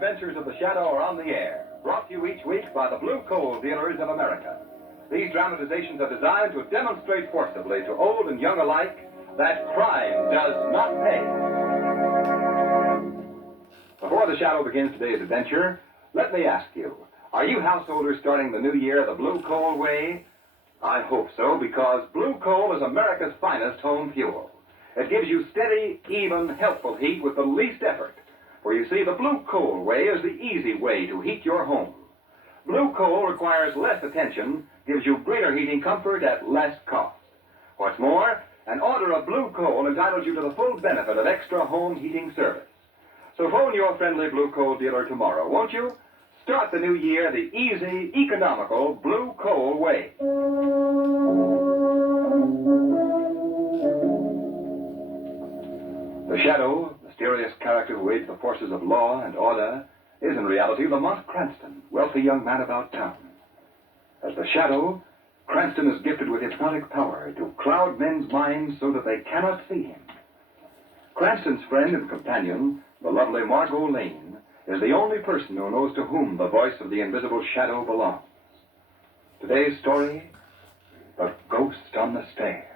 adventures of the Shadow are on the air, brought to you each week by the Blue Coal Dealers of America. These dramatizations are designed to demonstrate forcibly to old and young alike that crime does not pay. Before the Shadow begins today's adventure, let me ask you, are you householders starting the new year the Blue Coal way? I hope so, because Blue Coal is America's finest home fuel. It gives you steady, even, helpful heat with the least effort. For you see, the Blue Coal way is the easy way to heat your home. Blue Coal requires less attention, gives you greater heating comfort at less cost. What's more, an order of Blue Coal entitles you to the full benefit of extra home heating service. So phone your friendly Blue Coal dealer tomorrow, won't you? Start the new year the easy, economical Blue Coal way. The Shadow, mysterious character who aids the forces of law and order, is in reality Lamont Cranston, wealthy young man about town. As the Shadow, Cranston is gifted with hypnotic power to cloud men's minds so that they cannot see him. Cranston's friend and companion, the lovely Margot Lane, is the only person who knows to whom the voice of the invisible Shadow belongs. Today's story, The Ghost on the Stair.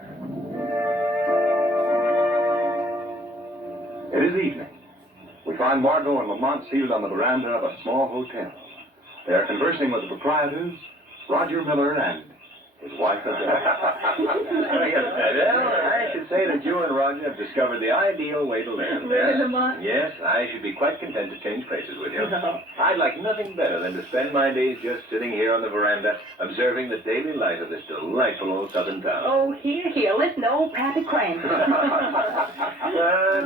It is evening. We find Margot and Lamont seated on the veranda of a small hotel. They are conversing with the proprietors, Roger Miller, and his wife Adele. Adele, I should say that you and Roger have discovered the ideal way to live. Really, Lamont? Yes, I should be quite content to change places with you. No. I'd like nothing better than to spend my days just sitting here on the veranda, observing the daily life of this delightful old southern town. Oh, here, listen to old Pappy Cranston.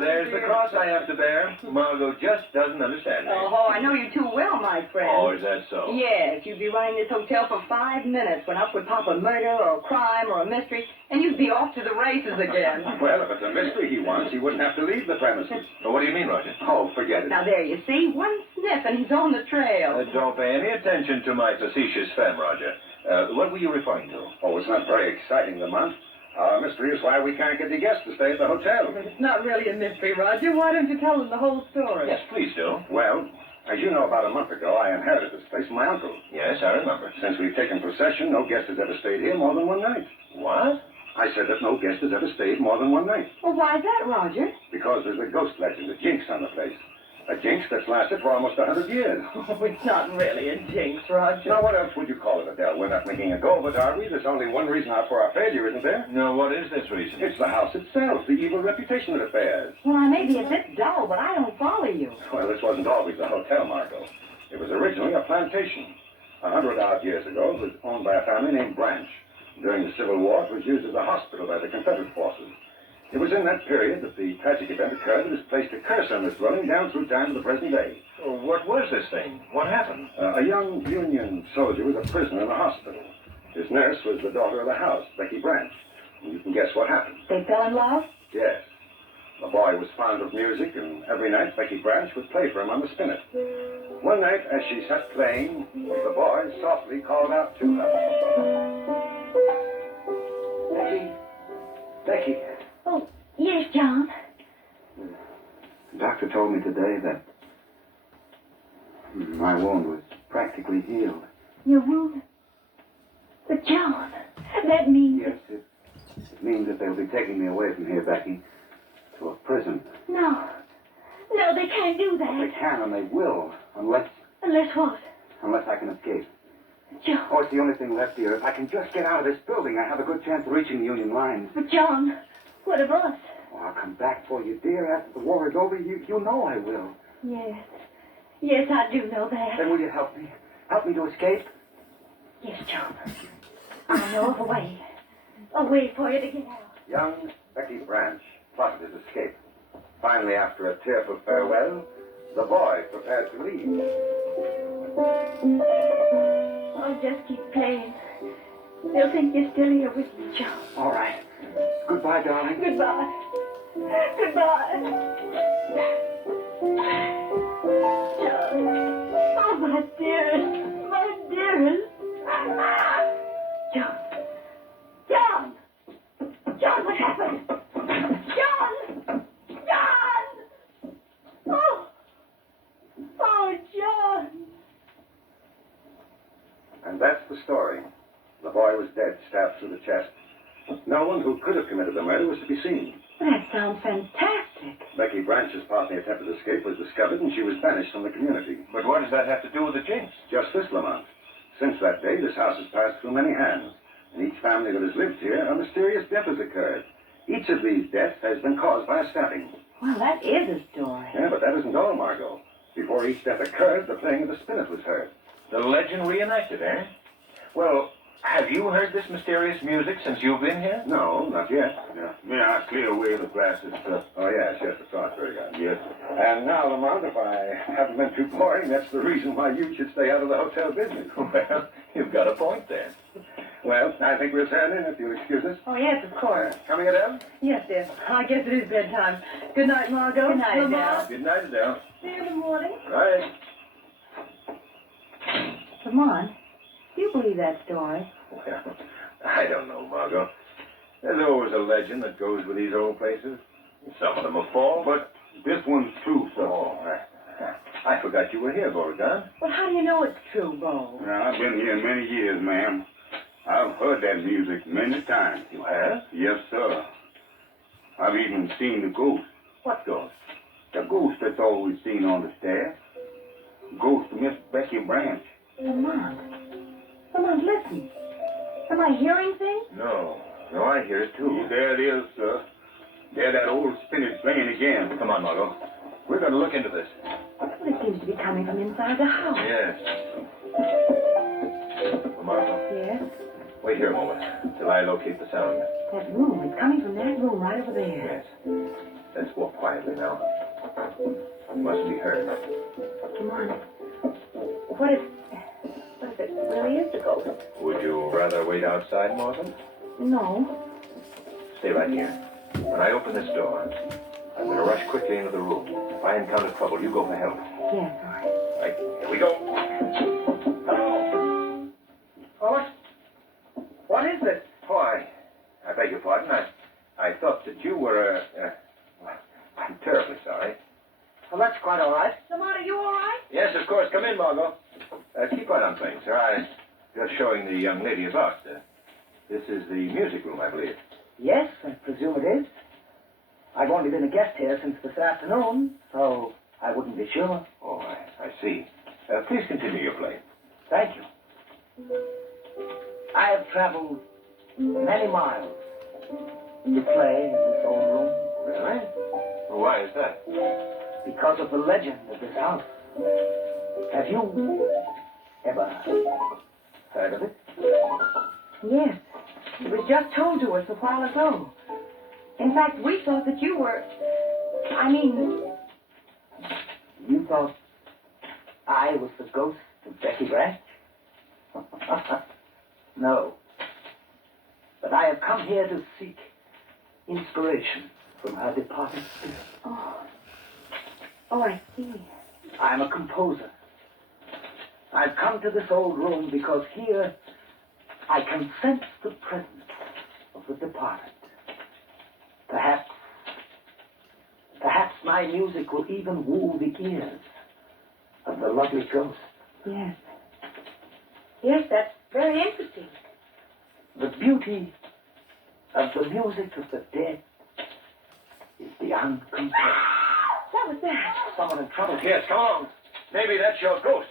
There's the cross I have to bear. Margot just doesn't understand me. Oh, I know you too well, my friend. Oh, is that so? Yes, you'd be running this hotel for 5 minutes when up would pop a murder or a crime or a mystery, and you'd be off to the races again. Well, if it's a mystery he wants, he wouldn't have to leave the premises. Well, what do you mean, Roger? Oh, forget it. Now, there you see, one sniff and he's on the trail. Don't pay any attention to my facetious femme, Roger. What were you referring to? Oh, it's not very exciting, Lamont. Our mystery is why we can't get the guests to stay at the hotel. It's not really a mystery, Roger. Why don't you tell them the whole story? Yes, please do. Well, as you know, about a month ago, I inherited this place from my uncle. Yes, I remember. Since we've taken possession, no guest has ever stayed here more than one night. What? I said that no guest has ever stayed more than one night. Well, why is that, Roger? Because there's a ghost legend, a jinx on the place. A jinx that's lasted for almost 100 years. Oh, it's not really a jinx, Roger. Now, what else would you call it, Adele? We're not making a go of it, are we? There's only one reason for our failure, isn't there? No, what is this reason? It's the house itself, the evil reputation that it bears. Well, I may be a bit dull, but I don't follow you. Well, this wasn't always a hotel, Margot. It was originally a plantation. 100-odd years ago, it was owned by a family named Branch. During the Civil War, it was used as a hospital by the Confederate forces. It was in that period that the tragic event occurred that has placed a curse on this dwelling down through time to the present day. Well, what was this thing? What happened? A young Union soldier was a prisoner in a hospital. His nurse was the daughter of the house, Becky Branch. And you can guess what happened. They fell in love? Yes. The boy was fond of music, and every night Becky Branch would play for him on the spinet. One night, as she sat playing, the boy softly called out to her. Becky. Becky. Oh, yes, John. The doctor told me today that my wound was practically healed. Your wound? But, John, that means... Yes, it means that they'll be taking me away from here, Becky, to a prison. No, they can't do that. They can and they will, unless Unless what? I can escape. John. Oh, it's the only thing left here. If I can just get out of this building, I have a good chance of reaching the Union lines. But, John, what of us? Oh, I'll come back for you, dear, after the war is over. You know I will. Yes, I do know that. Then will you help me? Help me to escape? Yes, John. I know of a way. A way for you to get out. Young Becky Branch plotted his escape. Finally, after a tearful farewell, the boy prepared to leave. I'll just keep playing. They'll think you're still here with me, John. All right. Goodbye, darling. Goodbye. Goodbye. John. Oh, my dearest. My dearest. John. John! John, what happened? John! John! Oh! Oh, the story. The boy was dead, stabbed through the chest. No one who could have committed the murder was to be seen. That sounds fantastic. Becky Branch's partner attempted escape was discovered, and she was banished from the community. But what does that have to do with the jinx? Just this, Lamont. Since that day, this house has passed through many hands. In each family that has lived here, a mysterious death has occurred. Each of these deaths has been caused by a stabbing. Well, that is a story. Yeah, but that isn't all, Margot. Before each death occurred, the playing of the spinet was heard. The legend reenacted, eh? Well, have you heard this mysterious music since you've been here? No, not yet. Yeah. May I clear away the glasses, sir? Oh, yes, the sauce, very good. Yes. And now, Lamont, if I haven't been too boring, that's the reason why you should stay out of the hotel business. Well, you've got a point there. Well, I think we'll turn in, if you'll excuse us. Oh, yes, of course. Coming, Adele? Yes, dear. I guess it is bedtime. Good night, Margot. Good night, Adele. Good night, Adele. See you in the morning. Right. Lamont, do you believe that story? Well, I don't know, Margot. There's always a legend that goes with these old places. Some of them are false, but... This one's true, sir. Oh, I forgot you were here, Beauregard. Well, how do you know it's true, Bo? Now, I've been here many years, ma'am. I've heard that music many times. You have? Yes, sir. I've even seen the ghost. What ghost? The ghost that's always seen on the stair. Ghost of Miss Becky Branch. Lamont. Lamont, listen. Am I hearing things? No, I hear it too. There it is, sir. There that old spinet playing again. Come on, Margot. We're going to look into this. Well, it seems to be coming from inside the house. Yes. Margot, Yes? wait here a moment till I locate the sound. That room. It's coming from that room right over there. Yes. Let's walk quietly now. It mustn't be heard. Come on. What if it really is the ghost? Would you rather wait outside, Morgan? No. Stay right here. When I open this door, I'm going to rush quickly into the room. If I encounter trouble, you go for help. Yes, all right. Right, here we go. Hello? Oh, what is it? Oh, I beg your pardon. I thought that you were, I'm terribly sorry. Well, that's quite all right. Lamont, are you all right? Yes, of course. Come in, Margot. Keep right on playing, sir. I'm just showing the young lady about. This is the music room, I believe. Yes, I presume it is. I've only been a guest here since this afternoon, so I wouldn't be sure. Oh, I see. Please continue your play. Thank you. I have traveled many miles to play in this old room Really? Well, why is that? because of the legend of this house. Have you ever heard of it? Yes. It was just told to us a while ago. In fact, we thought that you were... You thought I was the ghost of Becky Branch? No. But I have come here to seek inspiration from her departed spirit. Oh, I see. I'm a composer. I've come to this old room because here I can sense the presence of the departed. Perhaps my music will even woo the ears of the lovely ghost. Yes. Yes, that's very interesting. The beauty of the music of the dead is beyond compare. What was that? Someone in trouble. Yes, come on. Maybe that's your ghost.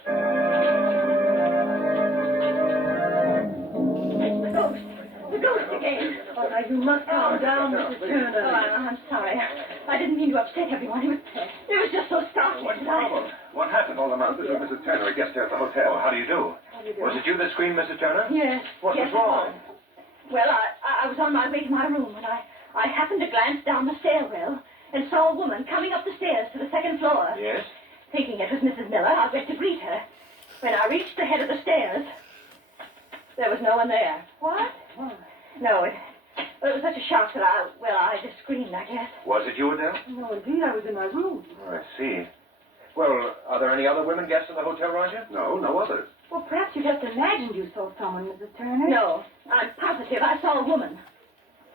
The ghost again. Oh, now, you must calm down, Mrs. Turner. Oh, I'm sorry. I didn't mean to upset everyone. It was just so startling. What's the problem? What happened? Oh, Lamont, this is Mrs. Turner, a guest here at the hotel. Oh, how do you do? Was it you that screamed, Mrs. Turner? Yes. What yes, was wrong? it was. Well, I was on my way to my room, and I happened to glance down the stairwell and saw a woman coming up the stairs to the second floor. Yes? Thinking it was Mrs. Miller, I went to greet her. When I reached the head of the stairs, there was no one there. What? No, it was such a shock that I just screamed, I guess. Was it you, Adele? No, indeed, I was in my room. Oh, I see. Well, are there any other women guests in the hotel, Roger? No, no others. Well, perhaps you just imagined you saw someone, Mrs. Turner. No, I'm positive I saw a woman.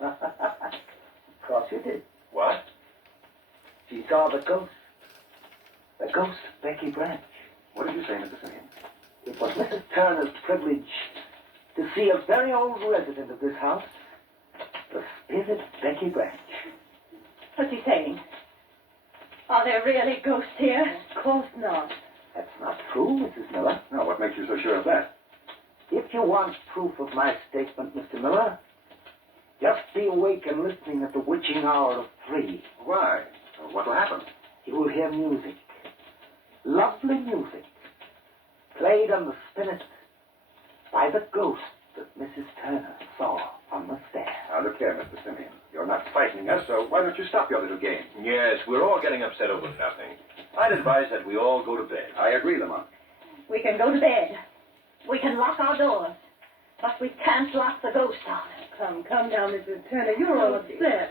Of course you did. What? She saw the ghost. The ghost of Becky Branch. What did you say, Mr. Simeon? It was Mrs. Turner's privilege to see a very old resident of this house, the spirit Becky Branch. What's he saying? Are there really ghosts here? Of course not. That's not true, Mrs. Miller. Now, what makes you so sure of that? If you want proof of my statement, Mr. Miller, just be awake and listening at the witching hour of 3. Why? What'll happen? You will hear music. Lovely music. Played on the spinet by the ghost that Mrs. Turner saw on the stair. Now, look here, Mr. Simeon. You're not frightening us, so why don't you stop your little game? Yes, we're all getting upset over nothing. I'd advise that we all go to bed. I agree, Lamont. We can go to bed. We can lock our doors. But we can't lock the ghost out. Come now, Mrs. Turner. You're all upset.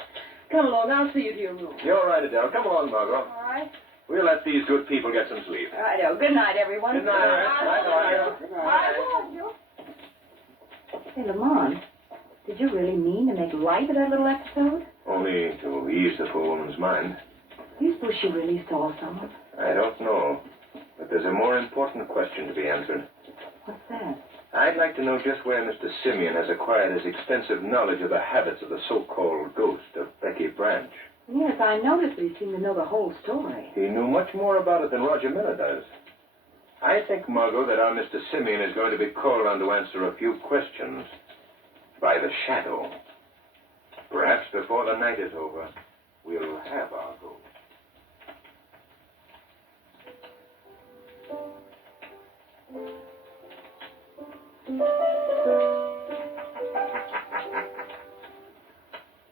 Come along. I'll see you to your room. You're right, Adele. Come along, Margot. All right. We'll let these good people get some sleep. All right, good night, everyone. Good night. I warned you. Hey, Lamont, did you really mean to make light of that little episode? Only to ease the poor woman's mind. Do you suppose she really saw someone? I don't know. But there's a more important question to be answered. What's that? I'd like to know just where Mr. Simeon has acquired his extensive knowledge of the habits of the so-called ghost of Becky Branch. Yes, I noticed that he seemed to know the whole story. He knew much more about it than Roger Miller does. I think, Margot, that our Mr. Simeon is going to be called on to answer a few questions by the shadow. Perhaps before the night is over, we'll have our ghost.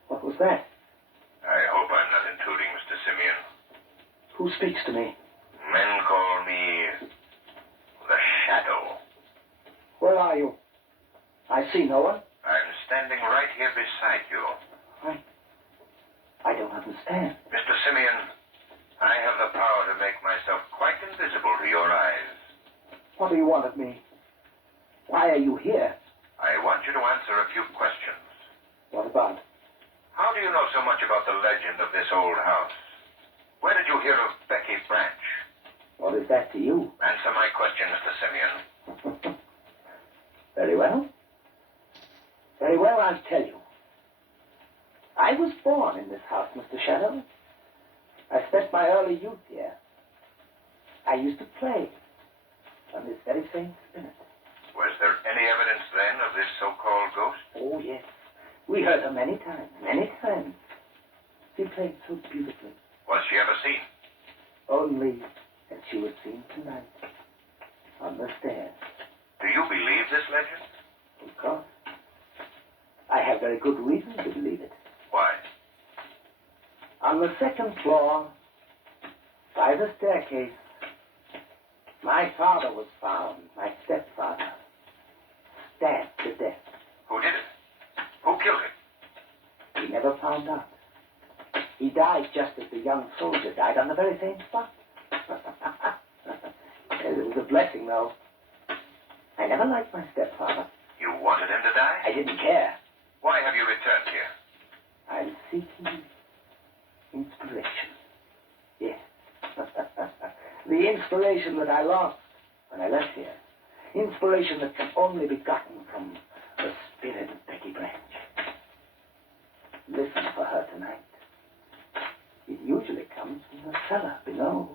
What was that? I hope I'm not intruding, Mr. Simeon. Who speaks to me? Men call me the Shadow. Where are you? I see no one. I'm standing right here beside you. I don't understand. Mr. Simeon, I have the power to make myself quite invisible to your eyes. What do you want of me? Why are you here? I want you to answer a few questions. What about? How do you know so much about the legend of this old house? Where did you hear of Becky Branch? What is that to you? Answer my question, Mr. Simeon. Very well. Very well, I'll tell you. I was born in this house, Mr. Shadow. I spent my early youth here. I used to play on this very same spinet. Was there any evidence then of this so-called ghost? Oh, yes. We heard her many times, many times. She played so beautifully. Was she ever seen? Only as she was seen tonight on the stairs. Do you believe this legend? Of course. I have very good reason to believe it. Why? On the second floor, by the staircase, my father was found, my stepfather, stabbed to death. Who did it? Who killed him? He never found out. He died just as the young soldier died on the very same spot. It was a blessing, though. I never liked my stepfather. You wanted him to die? I didn't care. Why have you returned here? I'm seeking inspiration. Yes. The inspiration that I lost when I left here. Inspiration that can only be gotten from the spirit of Becky Branch. Listen for her tonight. It usually comes from the cellar below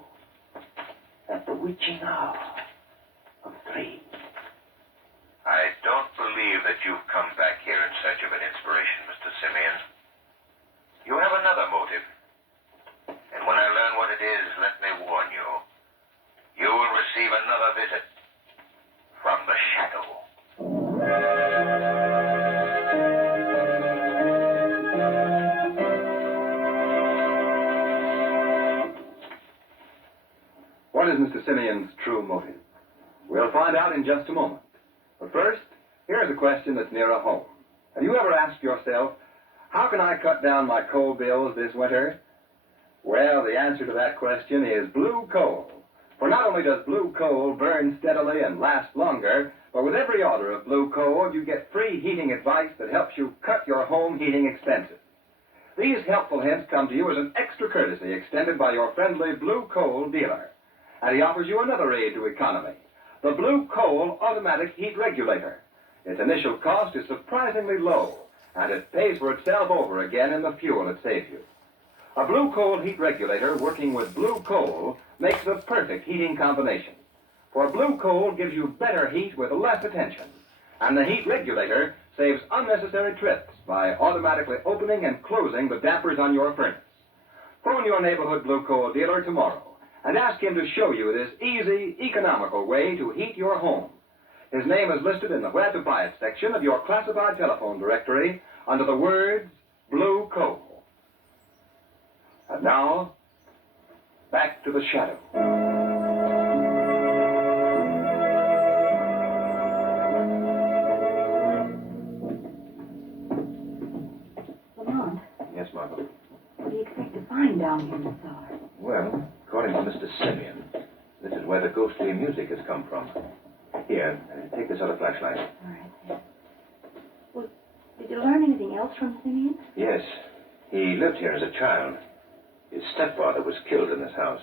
at the witching hour of 3. I don't believe that you've come back here in search of an inspiration, Mr. Simeon. You have another motive. And when I learn what it is, let me warn you. You will receive another visit from the Shadow. What is Mr. Simeon's true motive? We'll find out in just a moment. But first, here's a question that's nearer home. Have you ever asked yourself, how can I cut down my coal bills this winter? Well, the answer to that question is blue coal. For not only does blue coal burn steadily and last longer, but with every order of blue coal, you get free heating advice that helps you cut your home heating expenses. These helpful hints come to you as an extra courtesy extended by your friendly blue coal dealer. And he offers you another aid to economy, the blue coal automatic heat regulator. Its initial cost is surprisingly low, and it pays for itself over again in the fuel it saves you. A blue coal heat regulator working with blue coal makes the perfect heating combination. For blue coal gives you better heat with less attention, and the heat regulator saves unnecessary trips by automatically opening and closing the dampers on your furnace. Phone your neighborhood blue coal dealer tomorrow and ask him to show you this easy, economical way to heat your home. His name is listed in the Where to Buy It section of your classified telephone directory under the words Blue Coal. And now, back to the shadow. Lamont, Yes, Margot. what do you expect to find down here in the cellar? Well, according to Mr. Simeon, this is where the ghostly music has come from. Here, take this other flashlight. All right, there. Well, did you learn anything else from Simeon? Yes, he lived here as a child. His stepfather was killed in this house,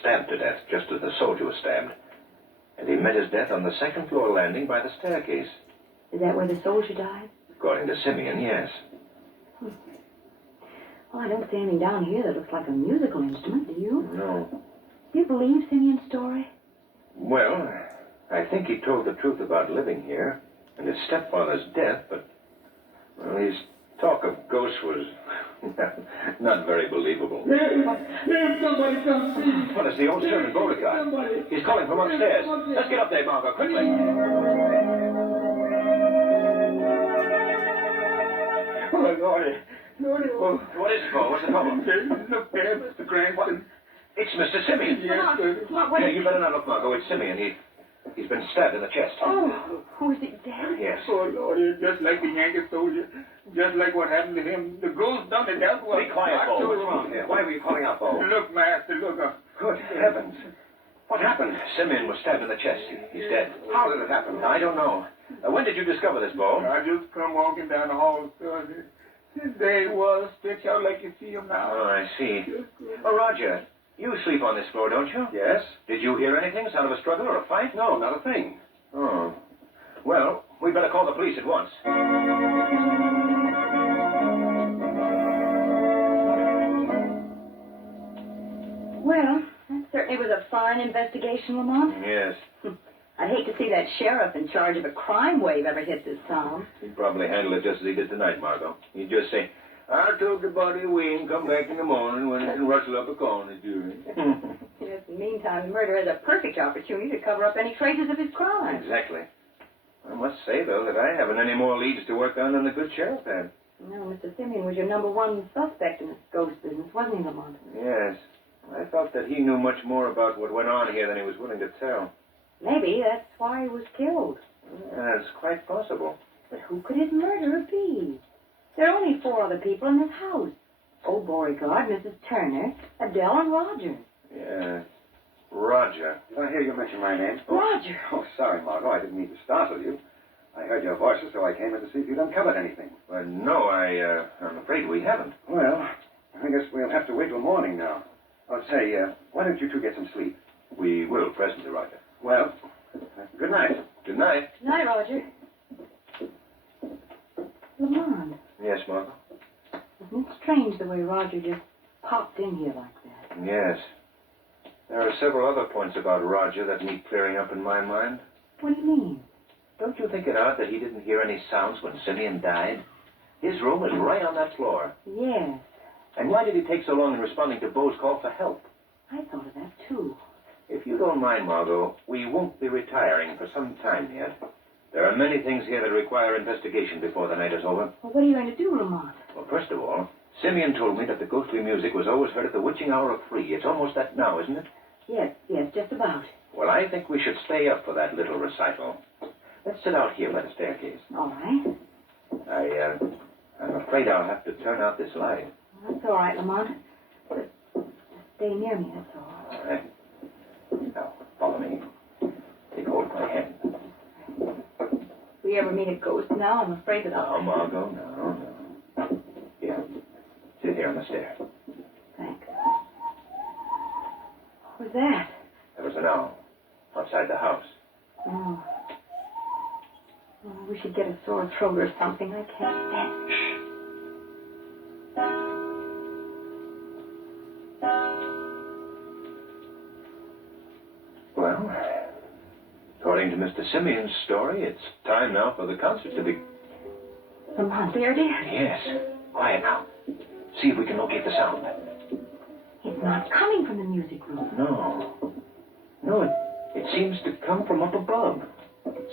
stabbed to death just as the soldier was stabbed. And he met his death on the second floor landing by the staircase. Is that where the soldier died? According to Simeon, yes. Well, I don't see anything down here that looks like a musical instrument, do you? No. Do you believe Simeon's story? Well, I think he told the truth about living here and his stepfather's death, but, well, his talk of ghosts was not very believable. Somebody come see. Well, it's the old servant, Beauregard. He's calling from upstairs. Let's get up there, Margot, quickly. Oh, Lordy. Lordy, oh. What is it, Bo? What's the problem? Look there, Mr. Cranston. It's Mr. Simeon. Yes, sir. Yeah, you better not look, Margot. It's Simeon. He's been stabbed in the chest. Oh, is he dead? Yes. Oh, Lordy, just like the Yankee soldier. Just like what happened to him. The ghost done it. That's what. Be quiet, Bo. What's wrong here? Why were you calling out, Bo? Look, Master, look. Good heavens. What happened? Simeon was stabbed in the chest. He's dead. How did it happen? I don't know. When did you discover this, Bo? I just come walking down the hall, sir. There he was, stretched out like you see him now. Oh, I see. Oh, Roger, you sleep on this floor, don't you? Yes? Did you hear anything? Sound of a struggle or a fight? No, not a thing. Oh. Well, we'd better call the police at once. Well, that certainly was a fine investigation, Lamont. Yes. I'd hate to see that sheriff in charge of a crime wave ever hit this town. He'd probably handle it just as he did tonight, Margot. He'd just say, I took the body away and come back in the morning when it can rustle up a corner, Julie. Yes, in the meantime, the murderer has a perfect opportunity to cover up any traces of his crime. Exactly. I must say, though, that I haven't any more leads to work on than the good sheriff had. No, Mr. Simeon was your number one suspect in this ghost business, wasn't he, Lamont? Yes. I felt that he knew much more about what went on here than he was willing to tell. Maybe that's why he was killed. That's quite possible. But who could his murderer be? There are only 4 other people in this house. Old Beauregard, Mrs. Turner, Adele, and Roger. Yeah. Roger. Did I hear you mention my name? Roger! Oh, sorry, Margot. I didn't mean to startle you. I heard your voices, so I came in to see if you'd uncovered anything. Well, no, I'm afraid we haven't. Well, I guess we'll have to wait till morning now. I'll say, why don't you two get some sleep? We will presently, Roger. Well, good night. Good night. Night, Roger. Lamont, Yes, Margot? isn't it strange the way Roger just popped in here like that? Yes. There are several other points about Roger that need clearing up in my mind. What do you mean? Don't you think it odd that he didn't hear any sounds when Simeon died? His room was right on that floor. Yes, And why did he take so long in responding to Beau's call for help? I thought of that, too. If you don't mind, Margot, we won't be retiring for some time yet. There are many things here that require investigation before the night is over. Well, what are you going to do, Lamont? Well, first of all, Simeon told me that the ghostly music was always heard at the witching hour of 3. It's almost that now, isn't it? Yes, just about. Well, I think we should stay up for that little recital. Let's sit out here by the staircase. All right. I'm afraid I'll have to turn out this light. That's all right, Lamont. Just stay near me, that's all. All right. Now, follow me. Take hold of my hand. If we ever meet a ghost now, I'm afraid that I'll... Now, Margot, no. Here. Sit here on the stair. Thanks. What was that? There was an owl outside the house. Oh. Oh, we should get a sore throat or something. I can't stand it. Well, according to Mr. Simeon's story, it's time now for the concert to be... Lamont, there it is. Yes. Quiet now. See if we can locate the sound. It's not coming from the music room. No. No, it seems to come from up above.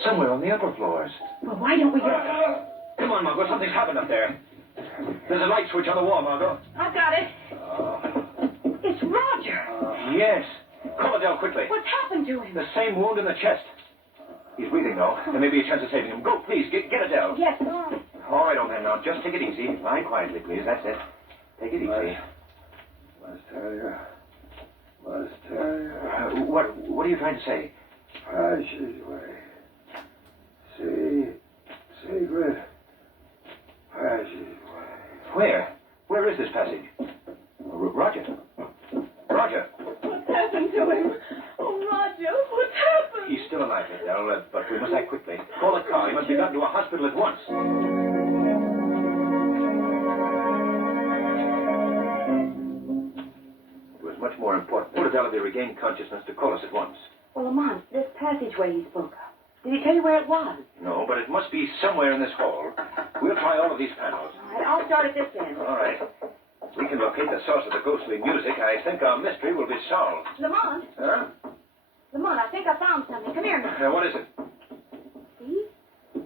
Somewhere on the upper floors. Well, why don't we get... Come on, Margot. Something's happened up there. There's a light switch on the wall, Margot. I've got it. It's Roger. Yes. Call Adele quickly. What's happened to him? The same wound in the chest. He's breathing, though. There may be a chance of saving him. Go, please. Get Adele. Yes. All right, old man. Now, just take it easy. Lie quietly, please. That's it. Take it easy. Must tell you. Must tell you. What are you trying to say? Passageway. Secret passageway. Where? Where is this passage? Roger. Roger. What's happened to him? Oh, Roger, what's happened? He's still alive, Adele, but we must act quickly. Call a car. He must be gotten to a hospital at once. It was much more important for Adele to regain consciousness to call us at once. Well, Lamont, this passageway he spoke of. Did he tell you where it was? No, but it must be somewhere in this hall. We'll try all of these panels. All right, I'll start at this end. All right. If we can locate the source of the ghostly music, I think our mystery will be solved. Lamont, Huh? Lamont, I think I found something. Come here now. Now, what is it? See? The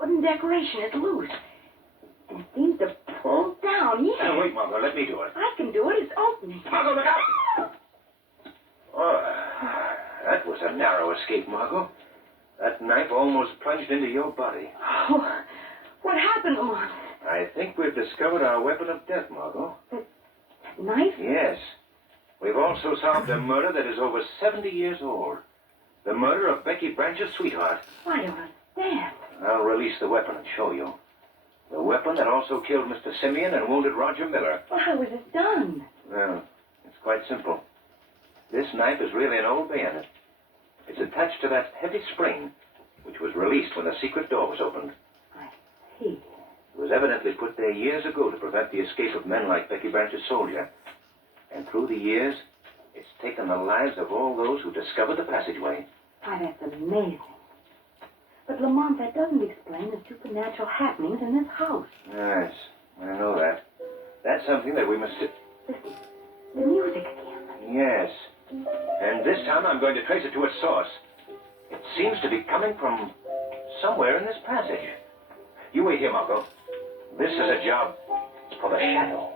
wooden decoration is loose. And it seems to pull down. Yeah. Wait, Margot. Let me do it. I can do it. It's opening. Margot, look out! Oh, that was a narrow escape, Margot. That knife almost plunged into your body. Oh, what happened, Lamont? I think we've discovered our weapon of death, Margot. That knife? Yes. We've also solved a murder that is over 70 years old. The murder of Becky Branch's sweetheart. I don't understand. I'll release the weapon and show you. The weapon that also killed Mr. Simeon and wounded Roger Miller. Well, how was it done? Well, it's quite simple. This knife is really an old bayonet. It's attached to that heavy spring, which was released when the secret door was opened. I see. It was evidently put there years ago to prevent the escape of men like Becky Branch's soldier. And through the years, it's taken the lives of all those who discovered the passageway. Why, that's amazing. But, Lamont, that doesn't explain the supernatural happenings in this house. Yes, I know that. That's something that we must... The music again. Yes. And this time I'm going to trace it to its source. It seems to be coming from somewhere in this passage. You wait here, Margot. This is a job for the shadow.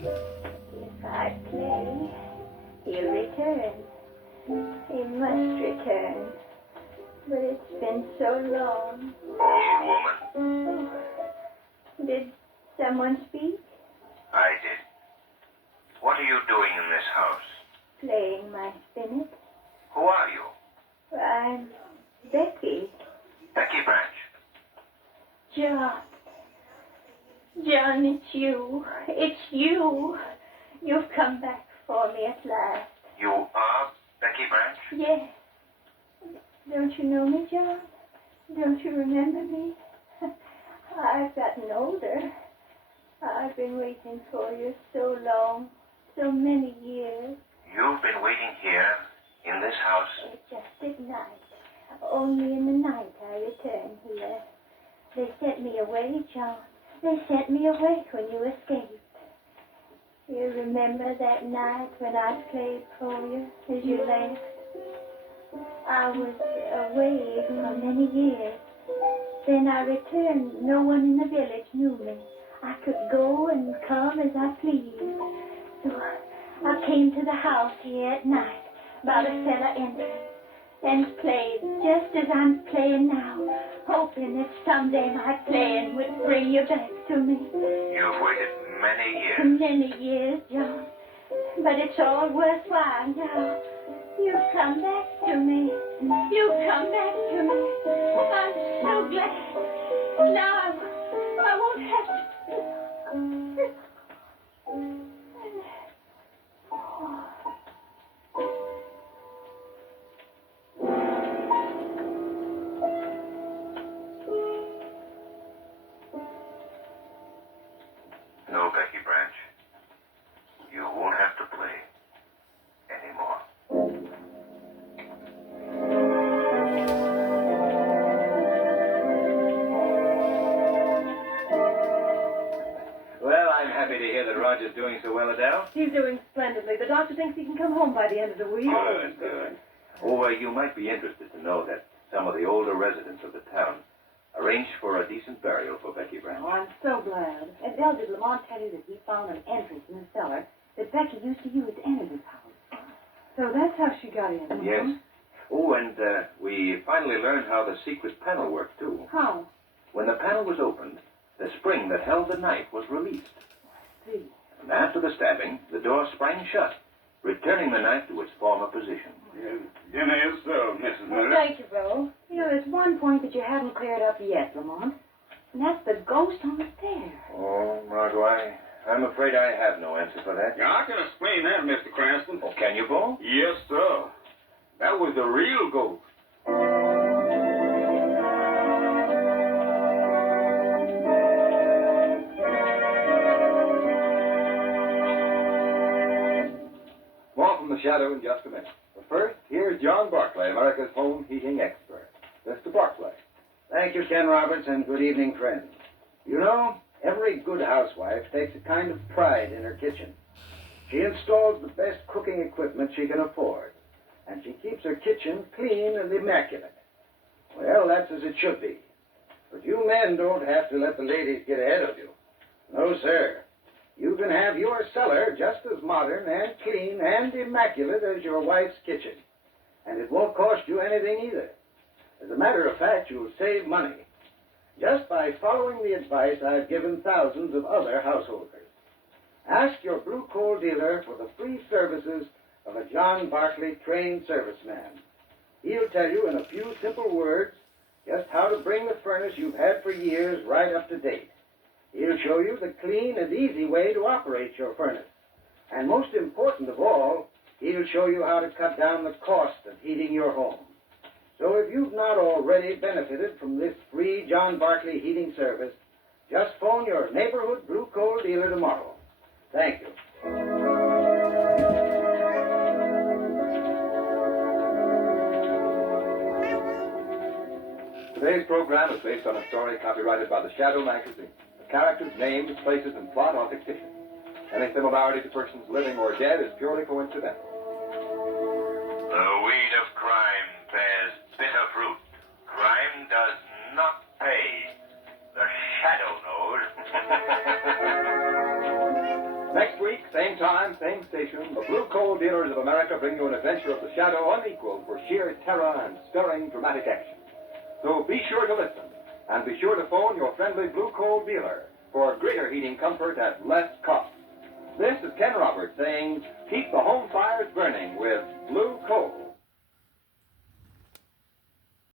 If I play, he'll return. He must return. But it's been so long. Old woman. Oh, did someone speak? I did. What are you doing in this house? Playing my spinet. Who are you? I'm Becky. Becky Branch. John. John, it's you. It's you. You've come back for me at last. You are Becky Branch? Yes. Don't you know me, John? Don't you remember me? I've gotten older. I've been waiting for you so long, so many years. You've been waiting here, in this house? Just at night. Only in the night I return here. They sent me away, John. They sent me away when you escaped. You remember that night when I played for you as you left? I was away for many years. Then I returned. No one in the village knew me. I could go and come as I pleased. So I came to the house here at night by the cellar entrance and played just as I'm playing now, hoping that someday my playing would bring you back to me. You've waited many years. Many years, John. But it's all worthwhile now. You've come back to me. You've come back to me. I'm so glad. Now I won't have to. Roger's doing so well, Adele? He's doing splendidly. The doctor thinks he can come home by the end of the week. Good, good. Oh, you might be interested to know that some of the older residents of the town arranged for a decent burial for Becky Branch. Oh, I'm so glad. Adele, did Lamont tell you that he found an entrance in the cellar that Becky used to use to enter this house? So that's how she got in. Yes. Oh, and we finally learned how the secret panel worked, too. How? When the panel was opened, the spring that held the knife was released. See. And after the stabbing, the door sprang shut, returning the knife to its former position. Dinner is served, Mrs. Oh, Miller. thank you, Bo. You know, there's one point that you haven't cleared up yet, Lamont. And that's the ghost on the stair. Oh, Margot, I'm afraid I have no answer for that. Yeah, I can explain that, Mr. Cranston. Oh, can you, Bo? Yes, sir. That was the real ghost. More from the shadow in just a minute. But first, here's John Barclay, America's home heating expert. Mr. Barclay. Thank you, Ken Roberts, and good evening, friends. You know, every good housewife takes a kind of pride in her kitchen. She installs the best cooking equipment she can afford, and she keeps her kitchen clean and immaculate. Well, that's as it should be. But you men don't have to let the ladies get ahead of you. No, sir. You can have your cellar just as modern and clean and immaculate as your wife's kitchen. And it won't cost you anything either. As a matter of fact, you'll save money just by following the advice I've given thousands of other householders. Ask your blue coal dealer for the free services of a John Barclay trained serviceman. He'll tell you in a few simple words just how to bring the furnace you've had for years right up to date. He'll show you the clean and easy way to operate your furnace. And most important of all, he'll show you how to cut down the cost of heating your home. So if you've not already benefited from this free John Barclay heating service, just phone your neighborhood blue coal dealer tomorrow. Thank you. Today's program is based on a story copyrighted by the Shadow magazine. The characters, names, places, and plot are fictitious. Any similarity to persons living or dead is purely coincidental. The weed of crime bears bitter fruit. Crime does not pay. The shadow knows. Next week, same time, same station, the Blue Coal Dealers of America bring you an adventure of the Shadow unequaled for sheer terror and stirring dramatic action. So be sure to listen, and be sure to phone your friendly Blue Coal dealer for greater heating comfort at less cost. This is Ken Roberts saying, keep the home fires burning.